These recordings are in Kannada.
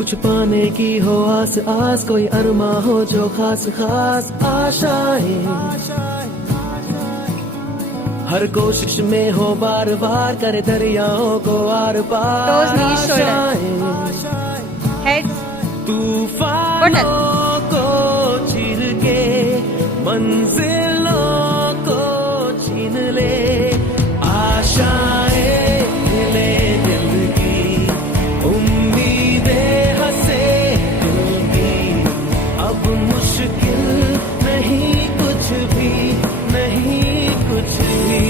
कुछ पाने की हो आस आस, कोई अरमा हो जो खास खास आशाएं, हर कोशिश में हो बार बार, करे दरियाओं को आर पार Toes, knees, shoulders. आशाएं, Head. तूफानों को चीर के मंजिलों को छीन ले, आशाएं ले दिल की, उम्मीदें हंसे दिल की, अब मुश्किल नहीं कुछ भी, नहीं कुछ भी,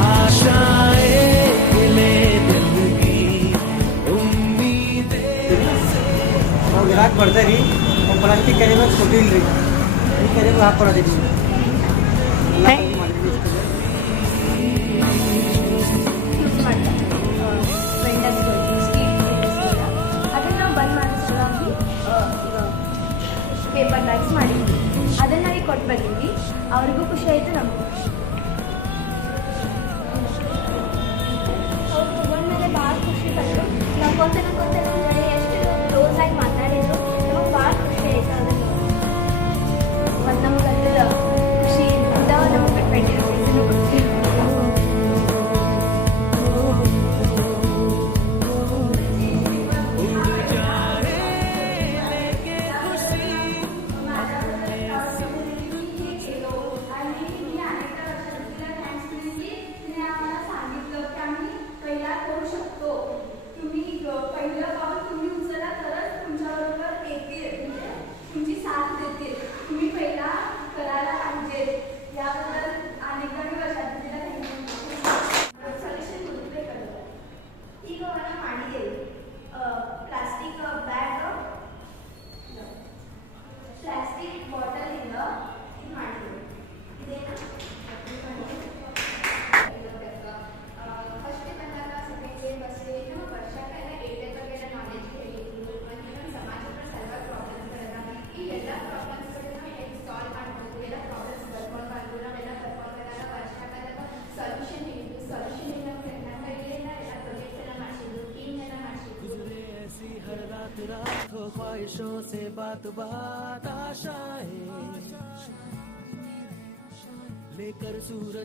आशाएं ले दिल की, उम्मीदें ನಾವು ಗಿರಾಕ್ ಬರ್ದೇರಿ ನಾವು ಪ್ಲಾಸ್ಟಿಕ್ ಕ್ಯಾರಿ ಬ್ಯಾಗ್ಸ್ ಕೊಟ್ಟಿಲ್ರಿ ಈ ಕ್ಯಾರಿ ಬ್ಯಾಗ್ ಹಾಕೊಡೋದಿಲ್ಲ ಎಲ್ಲ Hey. ಮಾಡಿದ್ವಿ ಅದನ್ನ ನಾವು ಬಂದ್ ಮಾಡಿಸ್ಕೊಳ್ಳಿ ಪೇಪರ್ ಬ್ಯಾಗ್ಸ್ ಮಾಡಿದ್ವಿ. ಅದನ್ನ ನಾವೀಗ ಕೊಟ್ಟು ಬಂದಿದ್ವಿ. ಅವ್ರಿಗೂ ಖುಷಿ ಆಯಿತು, ನಮಗೂ ಖುಷಿ. ಅವ್ರು ತಗೊಂಡ್ಮೇಲೆ ಭಾಳ ಖುಷಿ ಪಟ್ಟರು. ನಕ್ಕೊಂತ ಎಷ್ಟು ಕ್ಲೋಸ್ ಆಗಿ ಮಾತಾಡಿದ್ರು. ನಮಗೆ ಭಾಳ ಖುಷಿ ಆಯಿತು ಅದನ್ನು. ಮತ್ತು ನಮ್ಗೆ ಅದರ ಖುಷಿಯಿಂದ ನಮಗೆ 20 ರೂಪೀಸನ್ನು ಕೊಡ್ತೀವಿ. ಈಗ ನಾವು ಮಾಡಿದ್ದೇವೆ ಪ್ಲಾಸ್ಟಿಕ್ ಬ್ಯಾಗ್, ಪ್ಲಾಸ್ಟಿಕ್ ಬಾಟಲಿಂದ ಇದು ಮಾಡಿದ್ದೇವೆ. ಇದೇನು ಫಸ್ಟ್ ಬಂದಾಗ ಸೆಕೆಂಡ್ ಡೇ ಫಸ್ಟ್ ಡೇ ನಾವು ವರ್ಷಕ್ಕೆಲ್ಲ ಏಟೇ ಬಗ್ಗೆ ನಾಲೆಜ್ ಹೇಳಿದ್ರು. ಮತ್ತು ಸಮಾಜದ ಸರ್ವ ಪ್ರಾಬ್ಲಮ್ಸ್ಗಳನ್ನ ಈ ಎಲ್ಲ ಪ್ರಾಬ್ಲಮ್ಸ್ಗಳನ್ನ ಹೇಗೆ ಸಾಲ್ವ್ ಮಾಡ್ಬೋದು, ಎಲ್ಲ ಪ್ರಾಬ್ಲಮ್ಸ್ ಬರ್ಕೊಳ್ಬಾರ್ದು, ನಾವೆಲ್ಲ ಬರ್ಕೊಳ್ಬೇಕಾದ ವರ್ಷಕ್ಕಾದಾಗ ಸೊಲ್ಯೂಷನ್ ಹೇಳಿದ್ದು. ಸೊಲ್ಯೂಷನ್ ಇಲ್ಲ ನನ್ನ ಕೈಯಿಂದ ಎಲ್ಲ ಪ್ರೊಜೆಕ್ಟ್ಸ್ ಎಲ್ಲ ಮಾಡಿಸಿದ್ದು, ಟೀಮ್ ಎಲ್ಲ ಮಾಡಿಸಿದ್ದು. ऐसी हर रात रात हो ख्वाहिशों से बात बात आशाएं लेकर सूरज